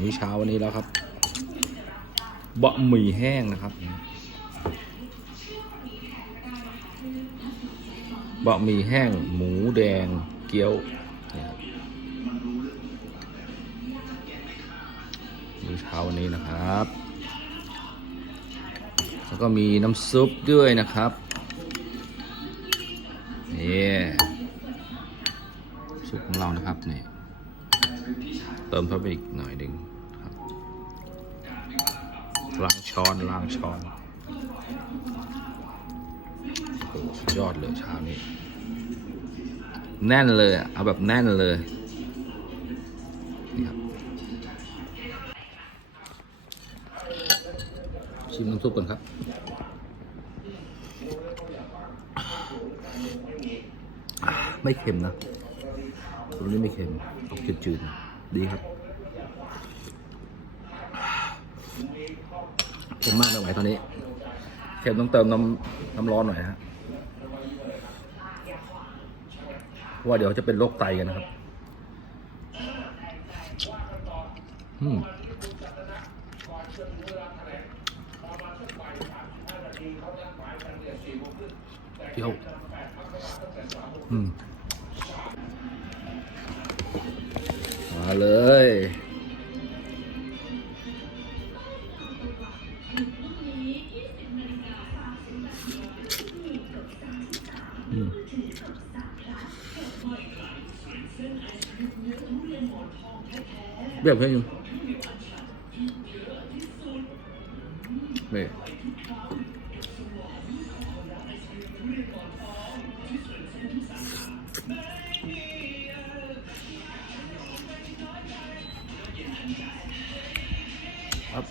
นี่เช้าวันนี้แล้วครับบะหมี่แห้งนะครับบะหมี่แห้ง หมูแดงเกี๊ยวนี่ยครับมื้อเช้าวันนี้นะครับ แล้วก็มีน้ำซุปด้วยนะครับนี่ซุปของเรานะครับนี่ เติมเข้าไปอีกหน่อยหนึ่งครับล้างช้อนล้างช้อนโอ้สุดยอดเลยเช้านี้แน่นเลยเอาแบบแน่นเลยนี่ครับชิมน้ำซุปก่อนครับไม่เค็มนะ ตรงนี้ไม่เค็มออกจืดๆดีครับเค็มมากไม่ไหวตอนนี้เค็มต้องเติมน้ำน้ำร้อนหน่อยฮะเพราะว่าเดี๋ยวจะเป็นโรคไตกันนะครับอืมเปรี้ยวอืม มาเลยอืมแบบให้อยู่นี่ ครับ